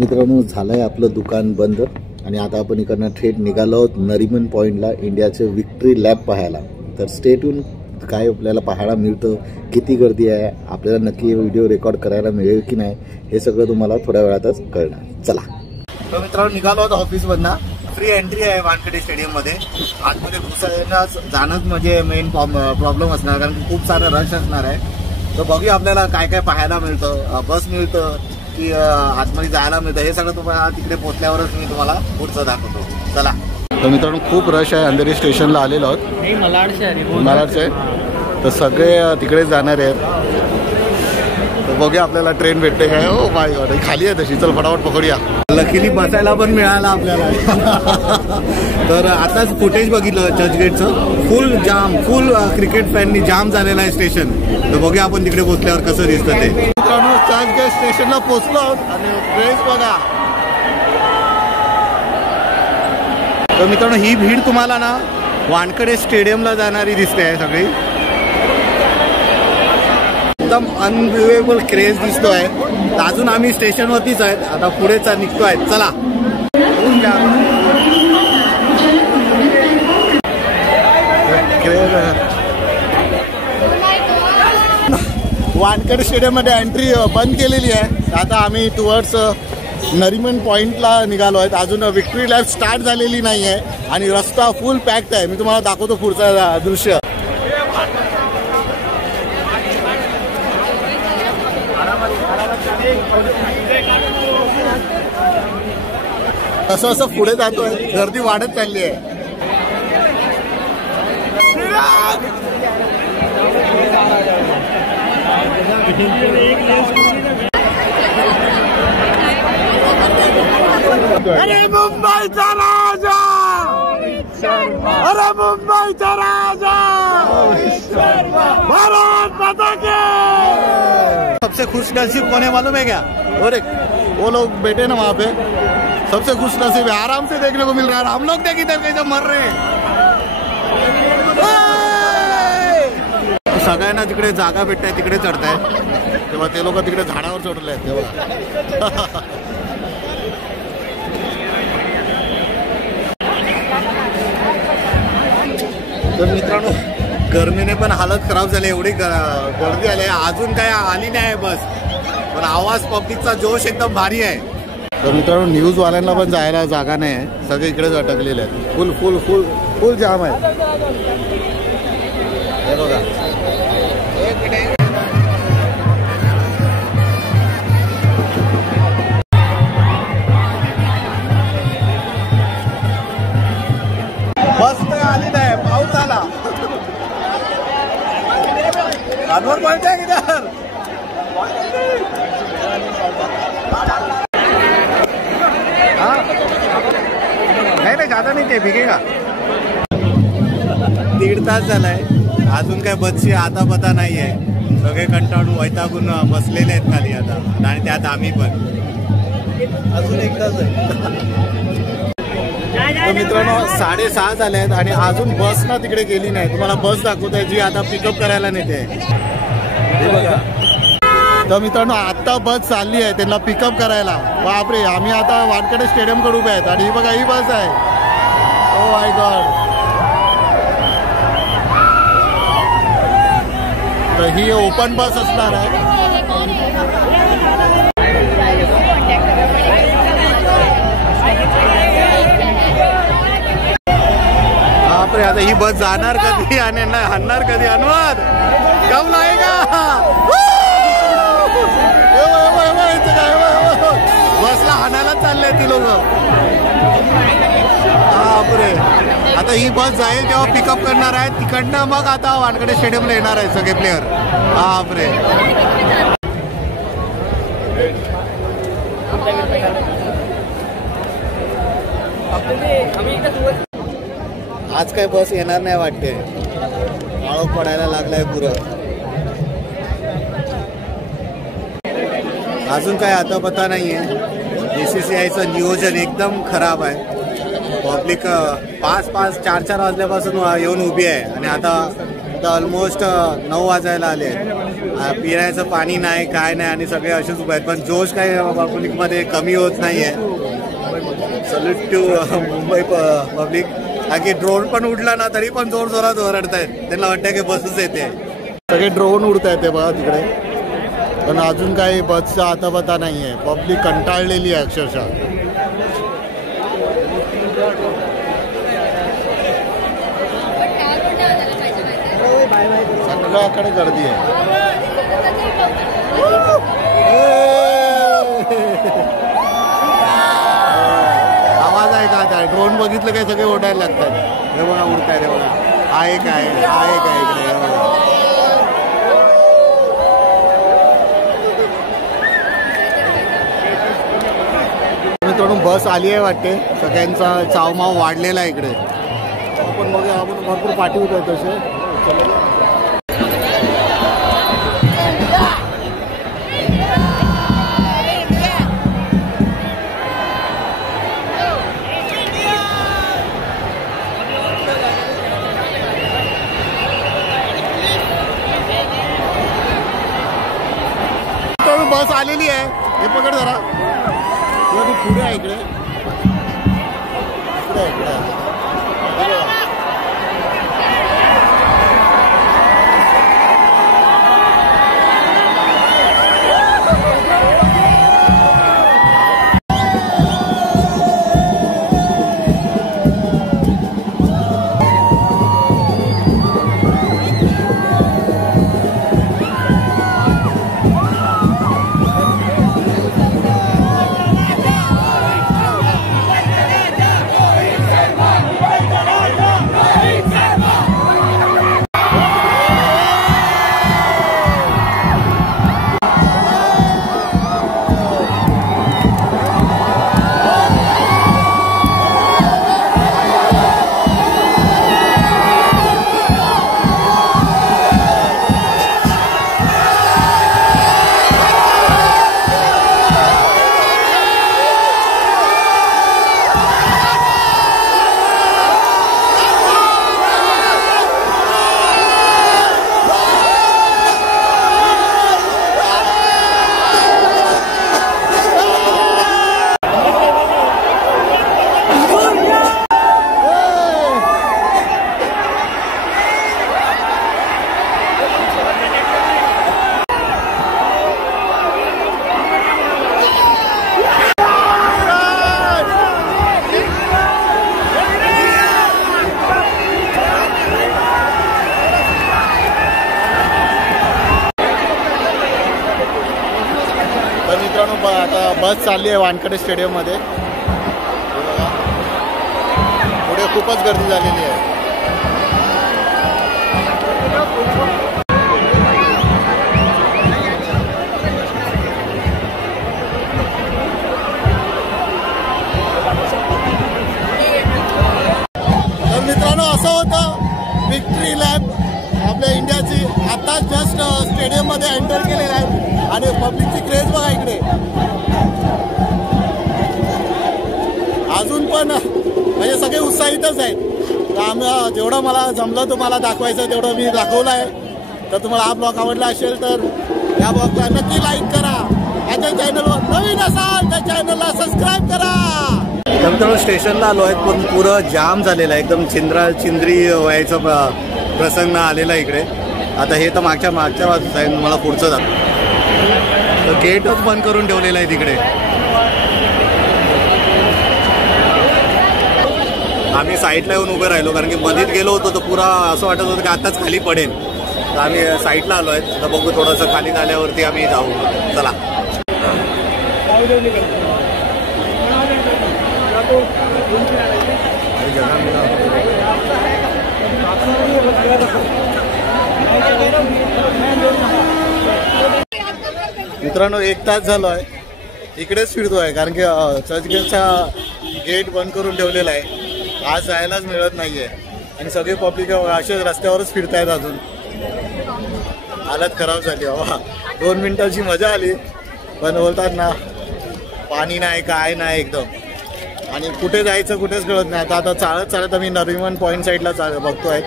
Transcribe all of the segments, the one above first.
मित्रांनो झालंय आपलं दुकान बंद आणि आता आपण इकडनं थेट निघालो आहोत नरिमन पॉईंटला इंडियाचे विक्ट्री लॅब पाहायला। तर स्टे ट्यून, काय आपल्याला पाहायला मिळतं, किती गर्दी आहे, आपल्याला नक्की व्हिडिओ रेकॉर्ड करायला मिळेल की नाही हे सगळं तुम्हाला थोड्या वेळातच कळणार। चला तर मित्रांनो निघालो आहोत ऑफिसमधनं। फ्री एंट्री आहे वानखेडे स्टेडियम मध्ये। आतमध्ये घुसायला जाणंच म्हणजे मेन प्रॉब्लेम असणार, कारण की खूप सारा रश असणार आहे। तर बघूया आपल्याला काय काय पाहायला मिळतं, बस मिळतं की आतमध्ये जायला मिळतं, हे सगळं तुम्हाला तिकडे पोहोचल्यावरच मी तुम्हाला पुढचं दाखवतो। चला तर मित्रांनो खूप रश आहे, अंधेरी स्टेशनला आलेलो आहोत। मलाडचे तर सगळे तिकडे जाणार आहेत। तर बघूया आपल्याला ट्रेन भेटते काय। ओ माय गॉड, खाली आहे तशी, चल फटाफट पकडूया। लकीली बसायला पण मिळाला आपल्याला। तर आताच फुटेज बघितलं चर्चगेटचं, फुल जाम, फुल क्रिकेट फॅननी जाम झालेलं आहे स्टेशन। तर बघूया आपण तिकडे पोहोचल्यावर कसं दिसतं ते। मित्रांनो चर्चगेट स्टेशनला पोहोचलो आणि ड्रेस बघा। तर मित्रांनो ही भीड तुम्हाला ना वानखेडे स्टेडियमला जाणारी दिसते आहे सगळी। एकदम अनबिलिव्हेबल क्रेज दिसतोय। अजून आम्ही स्टेशनवरतीच आहेत, आता पुढेच निघतोय। चला वानखेडे स्टेडियम मध्ये एंट्री बंद केलेली आहे। आता आम्ही टुवर्ड्स नरिमन पॉइंटला निघालो आहेत। अजून विक्ट्री लॅब स्टार्ट झालेली नाही आहे आणि रस्ता फुल पॅक्ड आहे। मी तुम्हाला दाखवतो पुढचं दृश्य। असं असं पुढे जातोय, गर्दी वाढत चालली आहे। अरे मुंबईचा राजा, अरे मुंबईचा राजा, भारत माता की। सबसे खुश नसीब कौन है मालूम है क्या? और एक वो लोग बैठे ना वहाँ पे, सबसे खुश नसीब है, आराम से देखने को मिल रहा है। हम लोग देख इधर कैसे मर रहे हैं। सगळ्यांना तिकडे जागा भेटताय, तिकडे चढताय, तेव्हा ते लोक तिकडे झाडावर चढले आहेत तेव्हा। तर मित्रांनो गर्मीने पण हालत खराब झाली, एवढी गर्दी आली आहे। अजून काय आली नाही बस, पण आवाज पब्लिकचा जोश एकदम भारी आहे। तर मित्रांनो न्यूज वाल्यांना पण जायला जागा नाही आहे, सगळे इकडेच अटकलेले आहेत। फुल फुल फुल फुल जाम आहे, हे बघा। बस तर आली नाही, पाऊस आला। अनवर पॉइंट है इधर। नहीं ज्यादा नहीं, ते भीगेगा। 1.5 तास झालाय, अजून काय बसची आता पता नाहीये। सगळे कंटाळून वैतागून बसलेले आहेत खाली आता, आणि त्यात आम्ही पण। अजून 1 तास आहे। तर मित्रांनो 6:30 झाले आहेत आणि अजून बस ना तिकडे गेली नाही। तुम्हाला बस दाखवत आहे जी आता पिकअप करायला नेते, हे बघा। तर मित्रांनो आता बस चालली आहे त्यांना पिकअप करायला। बापरे, आम्ही आता वानखेडे स्टेडियम कडे उभे आहेत आणि ही बघा ही बस आहे। ओ माय गॉड, तर ही ओपन बस असणार आहे। बापरे, आता ही बस जाणार कधी आणि हाणणार कधी? अनवर कब लाएगा? बसला हाणायला चालले ती लोक। बापरे, आता ही बस जाईल तेव्हा पिकअप करणार आहे तिकडनं, मग आता वानखेडे स्टेडियमला येणार आहे सगळे प्लेयर। बापरे, आज काय बस येणार नाही वाटते, आळो पडायला लागलाय पुरं। अजून काय आता पता नाहीये। BCCIचं नियोजन एकदम खराब आहे। पब्लिक 5-4 वाजल्यापासून येऊन उभी आहे आणि आता आता ऑलमोस्ट 9 वाजायला आले आहेत. पिण्याचं पाणी नाही, काय नाही, आणि सगळे असेच उभे आहेत. पण जोश काही पब्लिकमध्ये कमी होत नाही आहे. Salute to Mumbai public. बाकी ड्रोन पण उडला ना तरी पण जोर जोरात ओरडत आहेत. त्यांना वाटतं की बसच येते. सगळे ड्रोन उडत आहेत ते बघा तिकडे. पण अजून काही बसचा आतापता नाही आहे. पब्लिक कंटाळलेली आहे अक्षरशः. सगळ्याकडे गर्दी आहे. आवाज आहे का आता? ड्रोन बघितलं काय सगळे ओढायला लागतात. हे बघा उडताय, हे बघा. हा एक आहे इकडे. मित्रांनो बस आली आहे वाटते. सगळ्यांचा चावमाव वाढलेला आहे इकडे. आपण बघा, आपण भरपूर पाठी होत आहे तसे. बस आलेली आहे. हे पकड जरा. तू पुढे आहे इकडे. आता बस चालली आहे वानखेडे स्टेडियममध्ये. पुढे खूपच गर्दी झालेली आहे. तर मित्रांनो असं होतं विक्ट्री लॅब आपल्या इंडियाची. आताच जस्ट स्टेडियममध्ये एंटर केलेला आहे आणि पब्लिकची क्रेज बघा इकडे. अजून पण म्हणजे सगळे उत्साहितच आहेत. तर आम्ही जेवढं मला जमलं तुम्हाला दाखवायचं तेवढं मी दाखवलं आहे. तर तुम्हाला हा ब्लॉग आवडला असेल तर या ब्लॉगला नक्की लाईक करा. माझ्या चॅनलवर नवीन असाल तर चॅनलला सबस्क्राईब करा. नंतर स्टेशनला आलो आहेत पण पुरं जाम झालेलं आहे. एकदम चिंद्री व्हायचा प्रसंग आलेला इकडे. आता हे तर मागच्या बाजूचं आहे. मला पुढचं जातं. तर गेटच बंद करून ठेवलेलं आहे तिकडे. आम्ही साईडला येऊन उभे राहिलो कारण की मधीत गेलो होतो तर पुरा असं वाटत होतं की आताच खाली पडेल. तर आम्ही साईडला आलो आहेत. तर बघू थोडंसं खाली झाल्यावरती आम्ही जाऊ. चला. मित्रांनो 1 तास झालो आहे इकडेच फिरतो आहे कारण की चर्चगेटचा गेट बंद करून ठेवलेला आहे. आज जायलाच मिळत नाहीये आणि सगळे पब्लिक असेच रस्त्यावरच फिरतायत. अजून हालत खराब झाली. हवा 2 मिनिटाची मजा आली पण बोलतात ना पाणी नाही काय नाही एकदम. आणि कुठे जायचं कुठेच कळत नाही. आता चालत चालत आम्ही नरिमन पॉईंट साईडला बघतोय,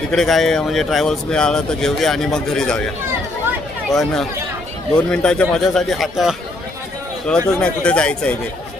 तिकडे काय म्हणजे ट्रॅव्हल्स मिळालं तर घेऊया आणि मग घरी जाऊया. पण 2 मिनिटाच्या मजासाठी आता कळतच नाही कुठे जायचं आहे ते.